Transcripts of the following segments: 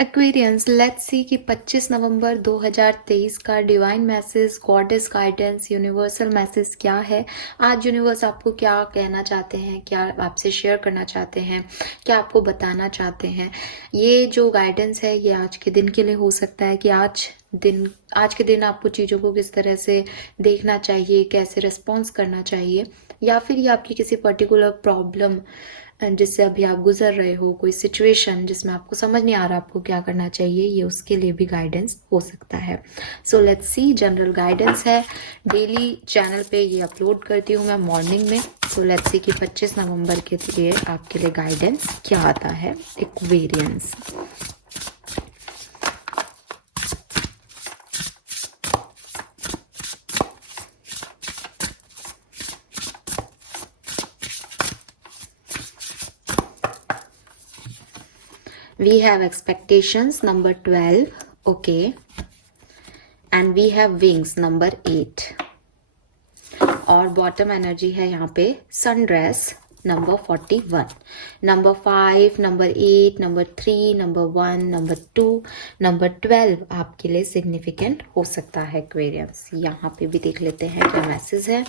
Aquarians, let's see कि 25 नवंबर 2023 का divine message, goddess guidance, universal message क्या है। आज यूनिवर्स आपको क्या कहना चाहते हैं, क्या आपसे शेयर करना चाहते हैं, क्या आपको बताना चाहते हैं। ये जो गाइडेंस है ये आज के दिन के लिए हो सकता है कि आज के दिन आपको चीज़ों को किस तरह से देखना चाहिए, कैसे रिस्पॉन्स करना चाहिए, या फिर ये आपकी किसी पर्टिकुलर प्रॉब्लम जिससे अभी आप गुजर रहे हो, कोई सिचुएशन जिसमें आपको समझ नहीं आ रहा आपको क्या करना चाहिए, ये उसके लिए भी गाइडेंस हो सकता है। So let's see, general guidance है, डेली चैनल पे ये अपलोड करती हूँ मैं मॉर्निंग में। सो लेट्स सी कि 25 नवंबर के लिए आपके लिए गाइडेंस क्या आता है। Aquarians, we have expectations number 12, okay, and we have wings number 8, और बॉटम एनर्जी है यहाँ पे sundress number 41, number 5, number 8, number 3, number 1, number 2, number 12 आपके लिए सिग्निफिकेंट हो सकता है एक्वेरियंस। यहाँ पे भी देख लेते हैं क्या मैसेज है।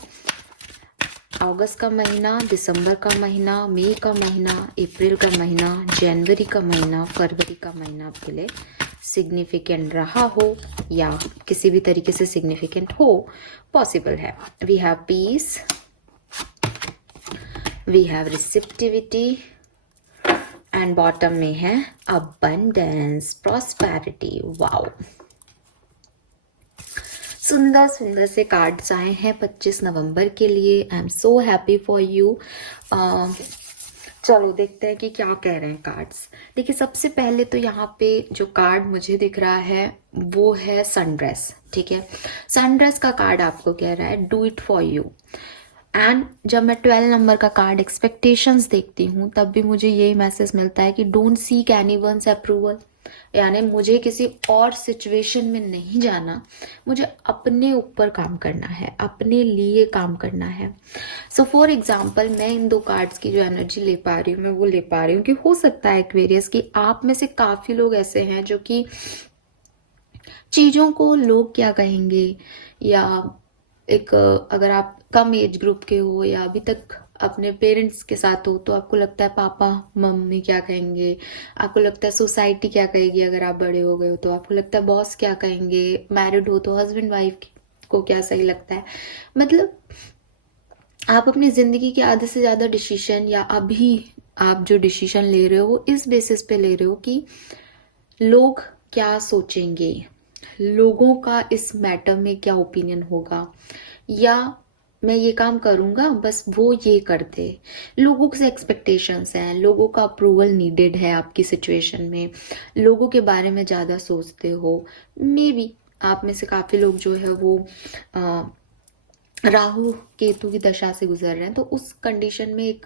अगस्त का महीना, दिसंबर का महीना, मई का महीना, अप्रैल का महीना, जनवरी का महीना, फरवरी का महीना आपके लिए सिग्निफिकेंट रहा हो या किसी भी तरीके से सिग्निफिकेंट हो, पॉसिबल है। We have peace, we have receptivity, and bottom में है अबंडेंस, प्रॉस्पेरिटी। वाओ, सुंदर सुंदर से कार्ड्स आए हैं 25 नवंबर के लिए। I am so happy for you. चलो देखते हैं कि क्या कह रहे हैं कार्ड्स। देखिए, सबसे पहले तो यहाँ पे जो कार्ड मुझे दिख रहा है वो है सनड्रेस। ठीक है, सनड्रेस का कार्ड आपको कह रहा है do it for you. And जब मैं 12 नंबर का कार्ड एक्सपेक्टेशंस देखती हूँ तब भी मुझे यही मैसेज मिलता है कि डोंट सीक एनीवन्स अप्रूवल, यानी मुझे किसी और सिचुएशन में नहीं जाना, मुझे अपने ऊपर काम करना है, अपने लिए काम करना है। सो फॉर एग्जाम्पल, मैं इन दो कार्ड्स की जो एनर्जी ले पा रही हूँ, मैं वो ले पा रही हूँ कि हो सकता है एक्वेरियस कि आप में से काफी लोग ऐसे हैं जो कि चीजों को लोग क्या कहेंगे, या एक अगर आप कम एज ग्रुप के हो या अभी तक अपने पेरेंट्स के साथ हो तो आपको लगता है पापा मम्मी क्या कहेंगे, आपको लगता है सोसाइटी क्या कहेगी, अगर आप बड़े हो गए हो तो आपको लगता है बॉस क्या कहेंगे, मैरिड हो तो हस्बैंड वाइफ को क्या सही लगता है। मतलब आप अपनी जिंदगी के आधे से ज्यादा डिसीजन, या अभी आप जो डिसीजन ले रहे हो इस बेसिस पे ले रहे हो कि लोग क्या सोचेंगे, लोगों का इस मैटर में क्या ओपिनियन होगा, या मैं ये काम करूंगा बस वो ये कर दे। लोगों से एक्सपेक्टेशंस हैं, लोगों का अप्रूवल नीडेड है आपकी सिचुएशन में, लोगों के बारे में ज़्यादा सोचते हो। मे बी आप में से काफ़ी लोग जो है वो राहु केतु की दशा से गुजर रहे हैं, तो उस कंडीशन में एक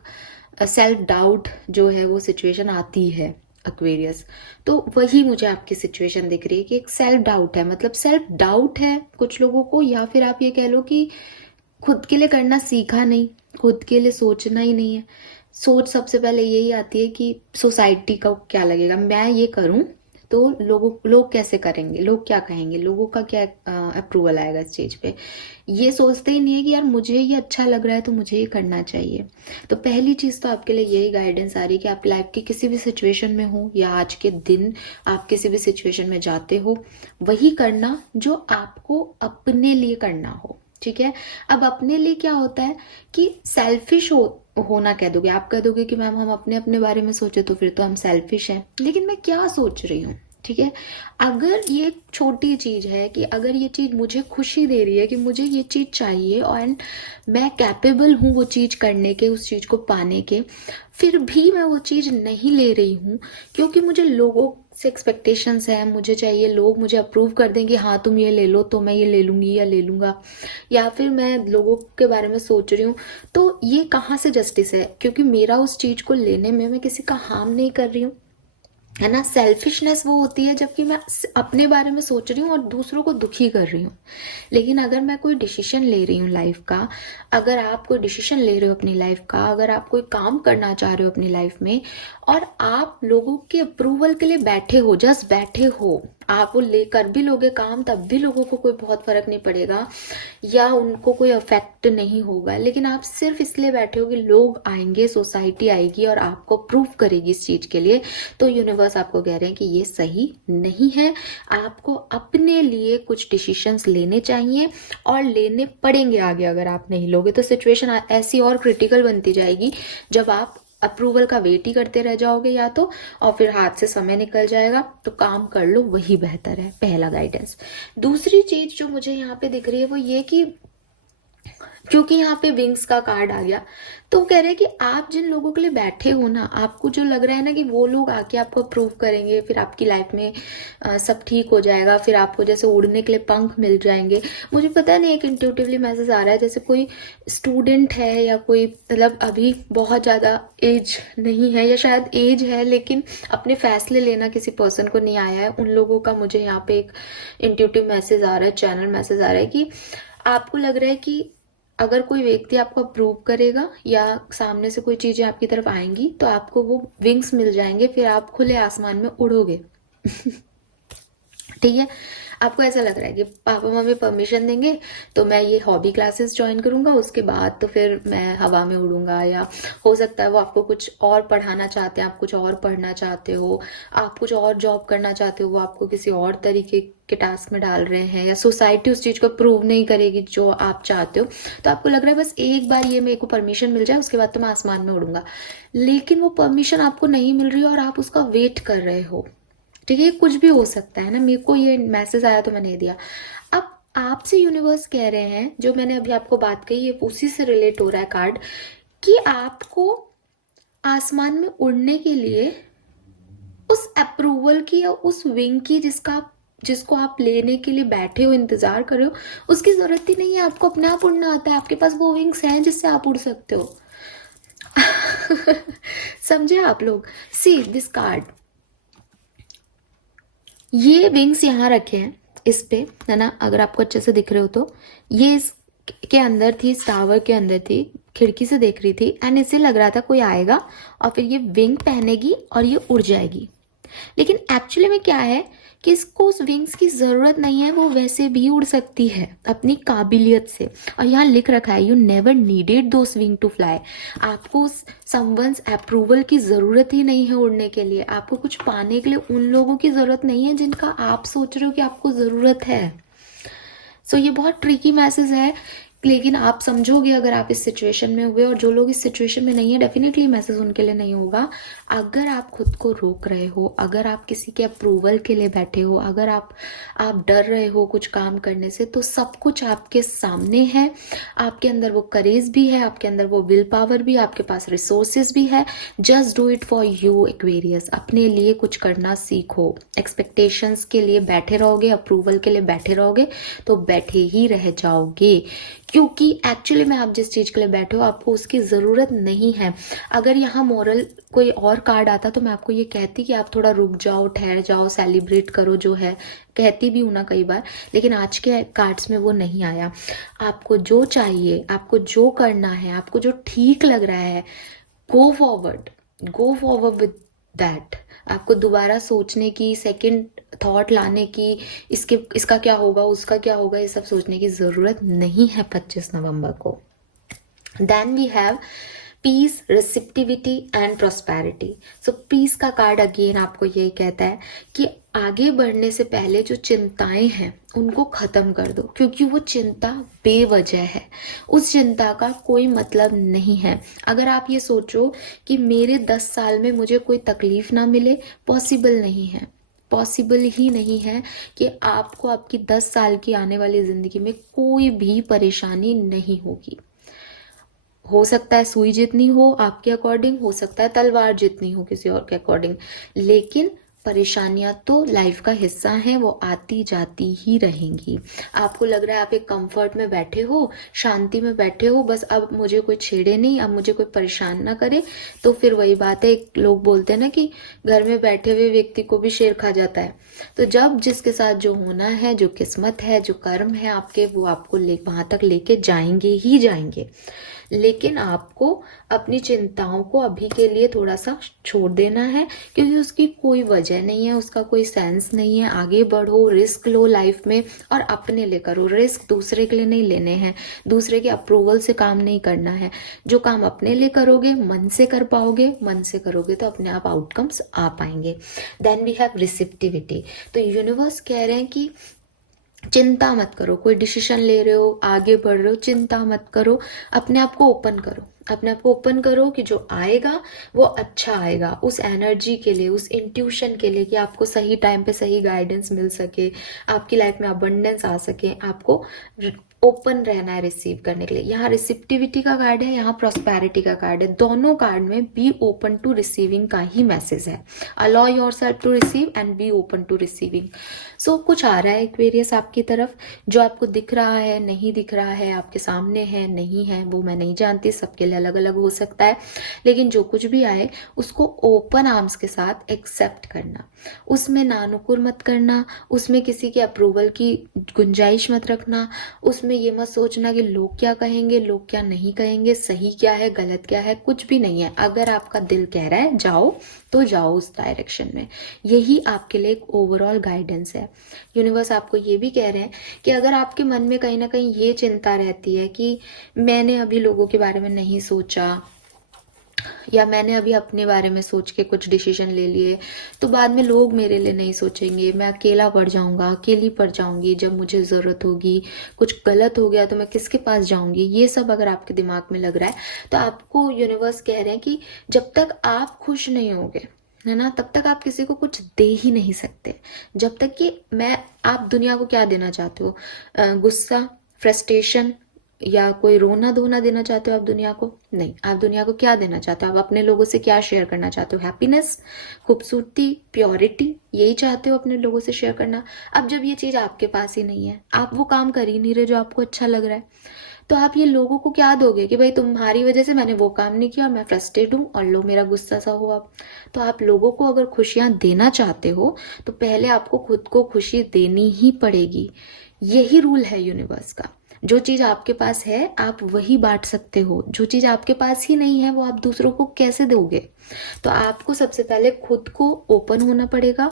सेल्फ डाउट जो है वो सिचुएशन आती है एक्वेरियस। तो वही मुझे आपकी सिचुएशन दिख रही है कि एक सेल्फ डाउट है, मतलब सेल्फ डाउट है कुछ लोगों को, या फिर आप ये कह लो कि खुद के लिए करना सीखा नहीं, खुद के लिए सोचना ही नहीं है। सोच सबसे पहले यही आती है कि सोसाइटी का क्या लगेगा, मैं ये करूं तो लोग कैसे करेंगे, लोग क्या कहेंगे, लोगों का क्या अप्रूवल आएगा इस चीज पे। ये सोचते ही नहीं है कि यार मुझे ये अच्छा लग रहा है तो मुझे ये करना चाहिए। तो पहली चीज तो आपके लिए यही गाइडेंस आ रही है कि आप लाइफ के किसी भी सिचुएशन में हो या आज के दिन आप किसी भी सिचुएशन में जाते हो, वही करना जो आपको अपने लिए करना हो। ठीक है, अब अपने लिए क्या होता है कि सेल्फिश होना कह दोगे, आप कह दोगे कि मैम हम अपने अपने बारे में सोचे तो फिर तो हम सेल्फिश हैं, लेकिन मैं क्या सोच रही हूँ। ठीक है, अगर ये छोटी चीज है कि अगर ये चीज मुझे खुशी दे रही है कि मुझे ये चीज चाहिए और मैं कैपेबल हूँ वो चीज करने के, उस चीज को पाने के, फिर भी मैं वो चीज नहीं ले रही हूँ क्योंकि मुझे लोगों से एक्सपेक्टेशंस है, मुझे चाहिए लोग मुझे अप्रूव कर दें कि हाँ तुम ये ले लो तो मैं ये ले लूंगी या ले लूंगा, या फिर मैं लोगों के बारे में सोच रही हूँ, तो ये कहाँ से जस्टिस है, क्योंकि मेरा उस चीज को लेने में मैं किसी का हार्म नहीं कर रही हूँ। है ना। सेल्फिशनेस वो होती है जबकि मैं अपने बारे में सोच रही हूँ और दूसरों को दुखी कर रही हूँ। लेकिन अगर मैं कोई डिसीजन ले रही हूँ लाइफ का, अगर आप कोई डिसीजन ले रहे हो अपनी लाइफ का, अगर आप कोई काम करना चाह रहे हो अपनी लाइफ में और आप लोगों के अप्रूवल के लिए बैठे हो, जस्ट बैठे हो, आप वो लेकर भी लोगे काम तब भी लोगों को कोई बहुत फर्क नहीं पड़ेगा या उनको कोई अफेक्ट नहीं होगा, लेकिन आप सिर्फ इसलिए बैठे हो कि लोग आएंगे, सोसाइटी आएगी और आपको प्रूव करेगी इस चीज के लिए, तो यूनिवर्स आपको कह रहे हैं कि ये सही नहीं है। आपको अपने लिए कुछ डिसीजंस लेने चाहिए और लेने पड़ेंगे आगे। अगर आप नहीं लोगे तो सिचुएशन ऐसी और क्रिटिकल बनती जाएगी जब आप अप्रूवल का वेट ही करते रह जाओगे या तो, और फिर हाथ से समय निकल जाएगा। तो काम कर लो, वही बेहतर है, पहला गाइडेंस। दूसरी चीज जो मुझे यहाँ पे दिख रही है वो ये कि क्योंकि यहाँ पे विंग्स का कार्ड आ गया, तो वो कह रहे हैं कि आप जिन लोगों के लिए बैठे हो ना, आपको जो लग रहा है ना कि वो लोग आके आपको अप्रूव करेंगे, फिर आपकी लाइफ में सब ठीक हो जाएगा, फिर आपको जैसे उड़ने के लिए पंख मिल जाएंगे। मुझे पता नहीं, एक इंट्यूटिवली मैसेज आ रहा है जैसे कोई स्टूडेंट है या कोई मतलब अभी बहुत ज़्यादा एज नहीं है या शायद एज है लेकिन अपने फैसले लेना किसी पर्सन को नहीं आया है, उन लोगों का मुझे यहाँ पे एक इंट्यूटिव मैसेज आ रहा है, चैनल मैसेज आ रहा है कि आपको लग रहा है कि अगर कोई व्यक्ति आपको अप्रूव करेगा या सामने से कोई चीजें आपकी तरफ आएंगी तो आपको वो विंग्स मिल जाएंगे, फिर आप खुले आसमान में उड़ोगे। ठीक है, आपको ऐसा लग रहा है कि पापा मम्मी परमिशन देंगे तो मैं ये हॉबी क्लासेस ज्वाइन करूंगा, उसके बाद तो फिर मैं हवा में उड़ूंगा। या हो सकता है वो आपको कुछ और पढ़ाना चाहते हैं, आप कुछ और पढ़ना चाहते हो, आप कुछ और जॉब करना चाहते हो, वो आपको किसी और तरीके के टास्क में डाल रहे हैं, या सोसाइटी उस चीज को प्रूव नहीं करेगी जो आप चाहते हो। तो आपको लग रहा है बस एक बार ये मेरे को परमिशन मिल जाए, उसके बाद तो मैं आसमान में उड़ूंगा। लेकिन वो परमिशन आपको नहीं मिल रही और आप उसका वेट कर रहे हो। ठीक है, कुछ भी हो सकता है ना, मेरे को ये मैसेज आया तो मैंने दिया। अब आपसे यूनिवर्स कह रहे हैं, जो मैंने अभी आपको बात कही ये उसी से रिलेट हो रहा है कार्ड, कि आपको आसमान में उड़ने के लिए उस अप्रूवल की या उस विंग की जिसको आप लेने के लिए बैठे हो, इंतजार कर रहे हो, उसकी जरूरत ही नहीं है। आपको अपने आप उड़ना आता है, आपके पास वो विंग्स हैं जिससे आप उड़ सकते हो। समझे आप लोग? सी दिस कार्ड, ये विंग्स यहाँ रखे हैं इस पे, है ना, अगर आपको अच्छे से दिख रहे हो तो ये इस के अंदर थी, इस टावर के अंदर थी, खिड़की से देख रही थी एंड इसे लग रहा था कोई आएगा और फिर ये विंग पहनेगी और ये उड़ जाएगी। लेकिन एक्चुअली में क्या है कि इसको उस विंग्स की ज़रूरत नहीं है, वो वैसे भी उड़ सकती है अपनी काबिलियत से। और यहाँ लिख रखा है you never needed those wing to fly. आपको उस समवंस अप्रूवल की ज़रूरत ही नहीं है उड़ने के लिए, आपको कुछ पाने के लिए उन लोगों की ज़रूरत नहीं है जिनका आप सोच रहे हो कि आपको ज़रूरत है। सो ये बहुत ट्रिकी मैसेज है, लेकिन आप समझोगे अगर आप इस सिचुएशन में हुए। और जो लोग इस सिचुएशन में नहीं है, डेफिनेटली मैसेज उनके लिए नहीं होगा। अगर आप खुद को रोक रहे हो, अगर आप किसी के अप्रूवल के लिए बैठे हो, अगर आप डर रहे हो कुछ काम करने से, तो सब कुछ आपके सामने है। आपके अंदर वो करेज भी है, आपके अंदर वो विल पावर भी है, आपके पास रिसोर्सेज भी है। Just do it for you Aquarius. अपने लिए कुछ करना सीखो। एक्सपेक्टेशंस के लिए बैठे रहोगे, अप्रूवल के लिए बैठे रहोगे तो बैठे ही रह जाओगे, क्योंकि एक्चुअली में आप जिस चीज के लिए बैठे हो आपको उसकी जरूरत नहीं है। अगर यहाँ मॉरल कोई और कार्ड आता तो मैं आपको ये कहती कि आप थोड़ा रुक जाओ, ठहर जाओ, सेलिब्रेट करो, जो है कहती भी हूं ना कई बार, लेकिन आज के कार्ड्स में वो नहीं आया। आपको जो चाहिए, आपको जो करना है, आपको जो ठीक लग रहा है, go forward, go forward with that. आपको दोबारा सोचने की, सेकंड थॉट लाने की, इसका क्या होगा, उसका क्या होगा, ये सब सोचने की जरूरत नहीं है 25 नवंबर को। Then we have peace, receptivity and prosperity. So peace का कार्ड अगेन आपको यही कहता है कि आगे बढ़ने से पहले जो चिंताएं हैं उनको खत्म कर दो, क्योंकि वो चिंता बेवजह है, उस चिंता का कोई मतलब नहीं है। अगर आप ये सोचो कि मेरे 10 साल में मुझे कोई तकलीफ ना मिले, पॉसिबल नहीं है, पॉसिबल ही नहीं है कि आपको आपकी 10 साल की आने वाली जिंदगी में कोई भी परेशानी नहीं होगी। हो सकता है सुई जितनी हो आपके अकॉर्डिंग, हो सकता है तलवार जितनी हो किसी और के अकॉर्डिंग, लेकिन परेशानियां तो लाइफ का हिस्सा हैं, वो आती जाती ही रहेंगी। आपको लग रहा है आप एक कंफर्ट में बैठे हो, शांति में बैठे हो, बस अब मुझे कोई छेड़े नहीं, अब मुझे कोई परेशान ना करे। तो फिर वही बात है, एक लोग बोलते हैं ना कि घर में बैठे हुए व्यक्ति को भी शेर खा जाता है। तो जब जिसके साथ जो होना है, जो किस्मत है, जो कर्म है आपके, वो आपको वहां तक लेके जाएंगे ही जाएंगे। लेकिन आपको अपनी चिंताओं को अभी के लिए थोड़ा सा छोड़ देना है, क्योंकि उसकी कोई वजह नहीं है, उसका कोई सेंस नहीं है। आगे बढ़ो, रिस्क लो लाइफ में, और अपने लिए करो रिस्क, दूसरे के लिए नहीं लेने हैं, दूसरे के अप्रूवल से काम नहीं करना है। जो काम अपने लिए करोगे, मन से कर पाओगे, मन से करोगे तो अपने आप आउटकम्स आ पाएंगे। Then we have receptivity. तो यूनिवर्स कह रहे हैं कि चिंता मत करो, कोई डिसीजन ले रहे हो, आगे बढ़ रहे हो, चिंता मत करो, अपने आप को ओपन करो, अपने आप को ओपन करो कि जो आएगा वो अच्छा आएगा, उस एनर्जी के लिए, उस इंट्यूशन के लिए कि आपको सही टाइम पे सही गाइडेंस मिल सके, आपकी लाइफ में अबंडेंस आ सके। आपको ओपन रहना है रिसीव करने के लिए। यहाँ रिसिप्टिविटी का कार्ड है, यहाँ प्रॉस्पेरिटी का कार्ड है। दोनों कार्ड में बी ओपन टू रिसीविंग का ही मैसेज है। Allow yourself to receive and be open to receiving. So कुछ आ रहा है एक्वेरियस आपकी तरफ, जो आपको दिख रहा है, नहीं दिख रहा है, आपके सामने है, नहीं है, वो मैं नहीं जानती, सबके लिए अलग अलग हो सकता है। लेकिन जो कुछ भी आए उसको ओपन आर्म्स के साथ एक्सेप्ट करना, उसमें नानुकुर मत करना, उसमें किसी के अप्रूवल की गुंजाइश मत रखना, उसमें ये मत सोचना कि लोग क्या कहेंगे, लोग क्या नहीं कहेंगे, सही क्या है, गलत क्या है, कुछ भी नहीं है। अगर आपका दिल कह रहा है जाओ तो जाओ उस डायरेक्शन में। यही आपके लिए एक ओवरऑल गाइडेंस है। यूनिवर्स आपको ये भी कह रहे हैं कि अगर आपके मन में कहीं ना कहीं ये चिंता रहती है कि मैंने अभी लोगों के बारे में नहीं सोचा, या मैंने अभी अपने बारे में सोच के कुछ डिसीजन ले लिए, तो बाद में लोग मेरे लिए नहीं सोचेंगे, मैं अकेला पड़ जाऊंगा, अकेली पड़ जाऊंगी, जब मुझे ज़रूरत होगी, कुछ गलत हो गया तो मैं किसके पास जाऊंगी, ये सब अगर आपके दिमाग में लग रहा है, तो आपको यूनिवर्स कह रहे हैं कि जब तक आप खुश नहीं होगे, है ना, तब तक आप किसी को कुछ दे ही नहीं सकते। जब तक कि आप दुनिया को क्या देना चाहते हो, गुस्सा, फ्रस्ट्रेशन, या कोई रोना धोना देना चाहते हो आप दुनिया को? नहीं। आप दुनिया को क्या देना चाहते हो? आप अपने लोगों से क्या शेयर करना चाहते हो? हैप्पीनेस, खूबसूरती, प्योरिटी, यही चाहते हो अपने लोगों से शेयर करना। अब जब ये चीज आपके पास ही नहीं है, आप वो काम कर ही नहीं रहे जो आपको अच्छा लग रहा है, तो आप ये लोगों को क्या दोगे कि भाई तुम्हारी वजह से मैंने वो काम नहीं किया और मैं फ्रस्ट्रेट हूँ और लो मेरा गुस्सा सा हो। आप तो आप लोगों को अगर खुशियां देना चाहते हो तो पहले आपको खुद को खुशी देनी ही पड़ेगी। यही रूल है यूनिवर्स का। जो चीज आपके पास है आप वही बांट सकते हो, जो चीज आपके पास ही नहीं है वो आप दूसरों को कैसे दोगे? तो आपको सबसे पहले खुद को ओपन होना पड़ेगा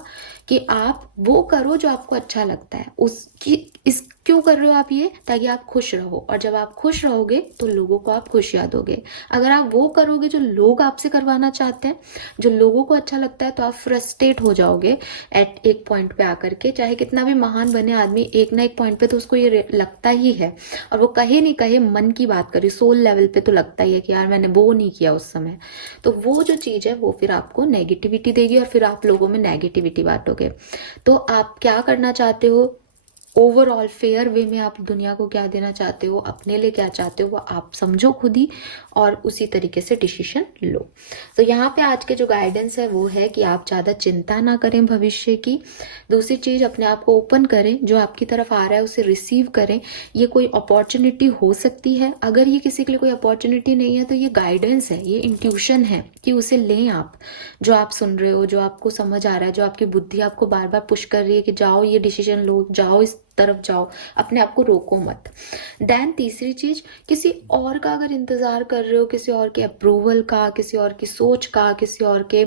कि आप वो करो जो आपको अच्छा लगता है। उसकी इस क्यों कर रहे हो आप ये? ताकि आप खुश रहो, और जब आप खुश रहोगे तो लोगों को आप खुशियां दोगे। अगर आप वो करोगे जो लोग आपसे करवाना चाहते हैं, जो लोगों को अच्छा लगता है, तो आप फ्रस्ट्रेट हो जाओगे एट एक पॉइंट पे आकर के। चाहे कितना भी महान बने आदमी, एक ना एक पॉइंट पे तो उसको ये लगता ही है, और वो कहे नहीं कहे, मन की बात करी, सोल लेवल पे तो लगता ही है कि यार मैंने वो नहीं किया उस समय। तो वो जो चीज है वो फिर आपको नेगेटिविटी देगी, और फिर आप लोगों में नेगेटिविटी बांटोगे। तो आप क्या करना चाहते हो? ओवरऑल फेयर वे में आप दुनिया को क्या देना चाहते हो, अपने लिए क्या चाहते हो, वो आप समझो खुद ही, और उसी तरीके से डिसीजन लो। तो यहाँ पे आज के जो गाइडेंस है वो है कि आप ज़्यादा चिंता ना करें भविष्य की। दूसरी चीज़, अपने आप को ओपन करें, जो आपकी तरफ आ रहा है उसे रिसीव करें। ये कोई अपॉर्चुनिटी हो सकती है, अगर ये किसी के लिए कोई अपॉर्चुनिटी नहीं है तो ये गाइडेंस है, ये इंट्यूशन है कि उसे लें आप। जो आप सुन रहे हो, जो आपको समझ आ रहा है, जो आपकी बुद्धि आपको बार बार पुश कर रही है कि जाओ ये डिसीजन लो, जाओ इस तरफ जाओ, अपने आप को रोको मत। देन तीसरी चीज, किसी और का अगर इंतजार कर रहे हो, किसी और के अप्रूवल का, किसी और की सोच का, किसी और के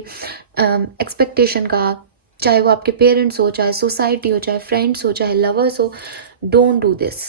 एक्सपेक्टेशन का, चाहे वो आपके पेरेंट्स हो, चाहे सोसाइटी हो, चाहे फ्रेंड्स हो, चाहे लवर्स हो, डोंट डू दिस।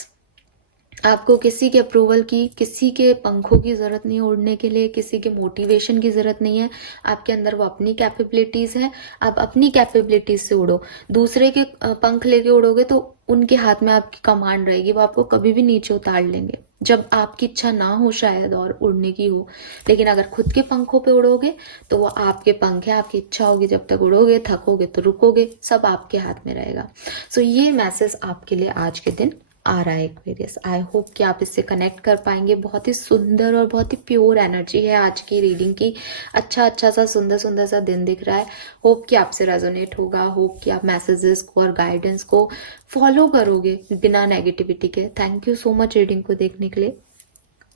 आपको किसी के अप्रूवल की, किसी के पंखों की जरूरत नहीं है उड़ने के लिए, किसी के मोटिवेशन की जरूरत नहीं है। आपके अंदर वो अपनी कैपेबिलिटीज है, आप अपनी कैपेबिलिटीज से उड़ो। दूसरे के पंख लेके उड़ोगे तो उनके हाथ में आपकी कमांड रहेगी, वो आपको कभी भी नीचे उतार लेंगे जब आपकी इच्छा ना हो शायद और उड़ने की हो। लेकिन अगर खुद के पंखों पे उड़ोगे तो वो आपके पंख है, आपकी इच्छा होगी, जब तक उड़ोगे, थकोगे तो रुकोगे, सब आपके हाथ में रहेगा। सो ये मैसेज आपके लिए आज के दिन आ रहा है एक्वेरियस। आई होप कि आप इससे कनेक्ट कर पाएंगे। बहुत ही सुंदर और बहुत ही प्योर एनर्जी है आज की रीडिंग की। अच्छा अच्छा सा सुंदर सुंदर सा दिन दिख रहा है। होप कि आपसे रेजोनेट होगा। होप कि आप मैसेजेस को और गाइडेंस को फॉलो करोगे बिना नेगेटिविटी के। Thank you so much reading को देखने के लिए।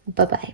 Bye bye.